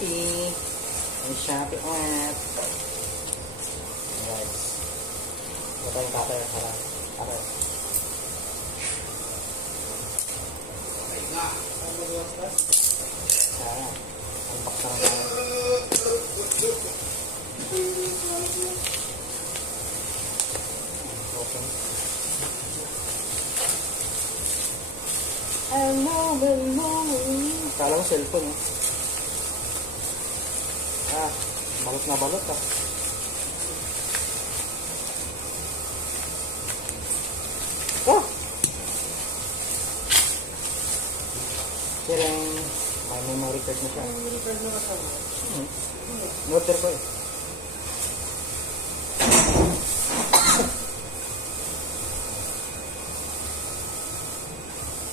Shopee. May Shopee app. Guys. Ito yung cutter. Cutter. Unbox na naman. Open. Kala ko cellphone eh. Balot na balot ah. Oh! Sirang may memory card na siya. Memory card na kasama? Water ko eh.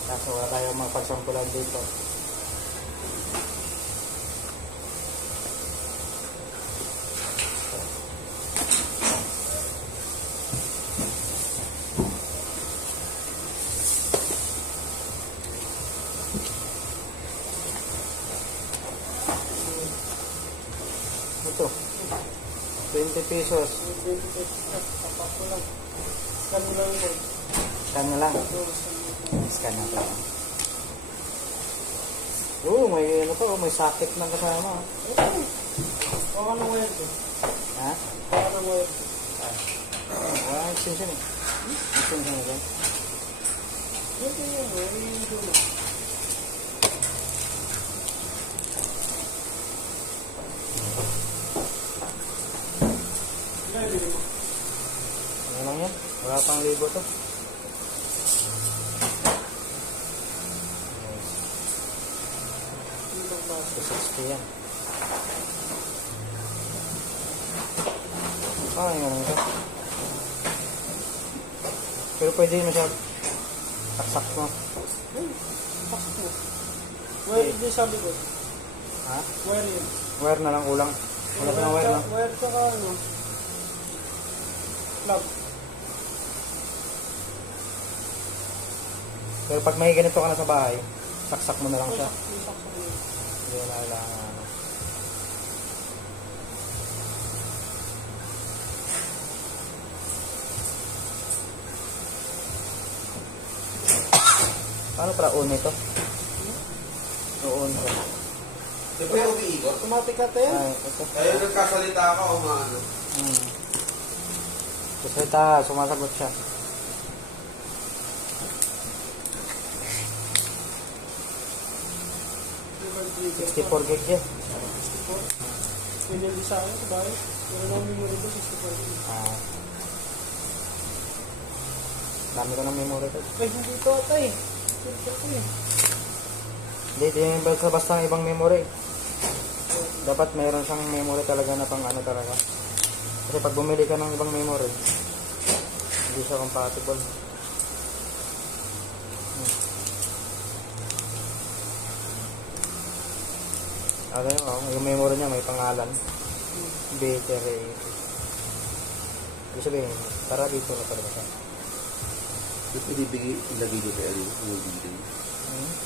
Kaso wala tayong magpagsampulan dito. Ito 20 pesos. 20 pesos. Scan mo lang yun. Scan mo lang? Scan na ito. May ano to, may socket ng kasama. Baka ng wire ko. Ha? Baka ng wire ko. Wala extension eh. Extension na dyan. Ito yun. Ano lang yan? Wala pang libo to. So 60 yan. Yung ano ito. Pero pwede mo siya saksak mo. Saksak mo. Wire din sabi ko. Ha? Wire yun. Wire na lang ulang. Wala pa ng wire na. Wire tsaka ano. Plug. Pero pag may ganito ka na sa bahay, saksak mo na lang siya. Hindi na kailangan ano. Paano para on ito? On ko. Di ba yung umiikot? Automatic ata yan. Kaya nagkasalita ka o maano? Kasalita, sumasagot siya. 64 gig yan. 64? Pwede yung sa akin sa bahay. Pero lang memory ko 64 gig. Dami ko ng memory ko. Ay, hindi ito ata eh. Hindi yung basta ibang memory. Dapat mayroon siyang memory talaga na pang ano talaga. Kasi pag bumili ka ng ibang memory, hindi siya compatible. Yung memory niya may pangalan. Battery. Ibig sabihin, tara dito na talaga siya. Ito ilagay dito ay yung video.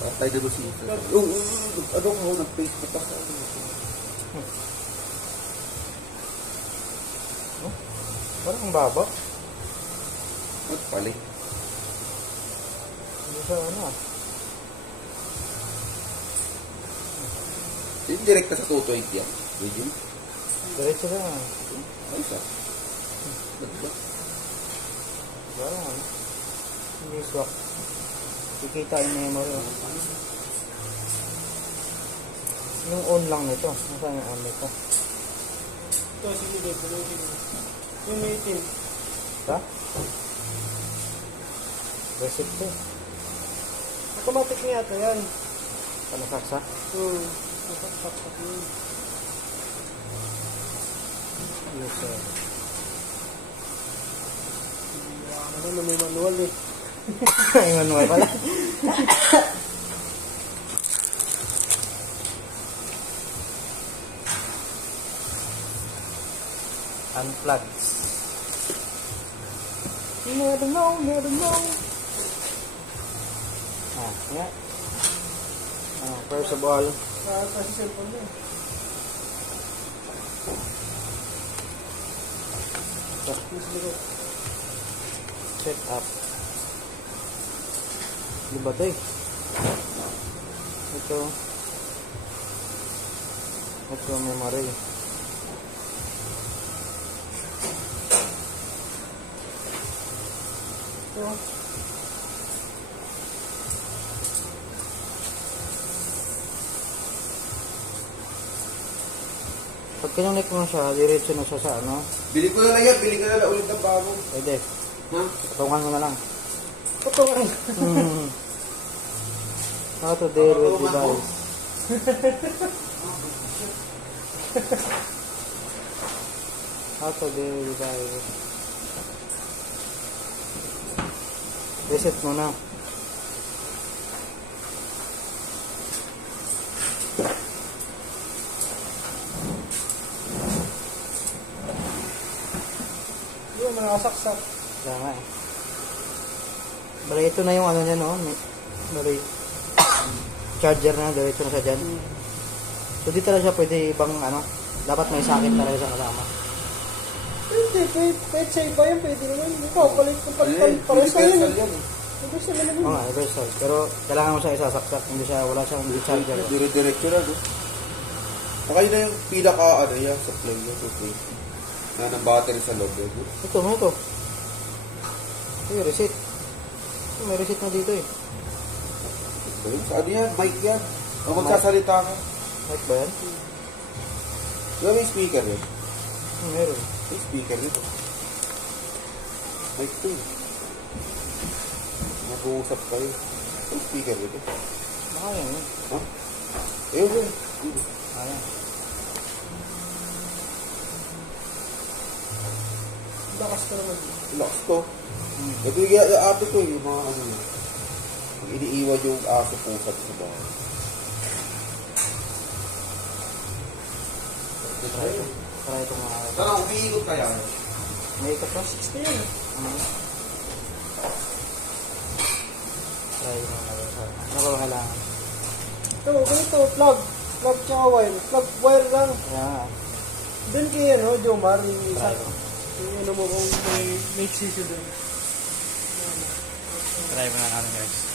Patay na doon siya. Ano ko nag-Facebook ako. Parang ang baba. What pali? Hindi siya ano ah. Yung direkta sa 220 yan. Video? Diretso siya. Ay sa. Parang ano. Hindi swak. Kikita yung memory. Yung on lang nito. Nasaan yung on nito? Ito, sige dito. Yung may itim. Ito? Reset to. Automatic niya ito yan. Ano saksak? Saksak yun. User. Ano may manual eh. May manual pala. Unplug. Never know, never know. First of all, kasi cellphone mo. Ito. Set up. Diba ito eh? Ito. Ito memory. Ito. Pag kinunik mo siya, diretso na siya sa ano? Bili ko na lang yan. Bili ko na lang ulit ng bago. Pwede. Ha? Patungan mo na lang. Patungan. How to deal with device. How to deal with device. Reset mo na. Yung mga kasaksak. Kaya nga eh. Bali, ito na yung ano niya, no? Bali, charger na, diretso na siya dyan. So, di talaga siya pwede ibang, ano, dapat may sakit talaga siya kasama. Pwede sa iba yan, pwede naman. Ikaw, palit pares na yun. Gusto mo naman. Oo nga, reversal. Pero, kailangan mo siya isasaksak. Hindi siya, wala siyang charger. Dire-diretso na, no? Nakaya na yung pila ka, ano yan, sa plug yan, 220. Na ng battery sa loob, no? Ito, may ito. Ito, reset. May reset na dito eh. Ano yan? Mic yan. O magsasalita ka. Mic ba yan? Diba may speaker yun? Meron. May speaker dito. Mic to eh. Mag-uusap kayo. May speaker dito. Baka yan yun. Ha? Ayun yun. Ayan. Lakas ka naman. Relax to. Nabigyan yung ate ko yung mga ano yun. Yung iniiwan yung aso pusat sa bahay. Try ito. Try ito mga... Sana umiikot kaya. May ikot pa? 60 yan. Try mo na. Ano ba kailangan? Ito, ganito, plug. Plug tsaka wire. Plug wire lang. Kaya nga. Doon kay, ano, Jomar, yung isa. Try ko. Yung ano mo kung may issue doon. Try mo na namin guys.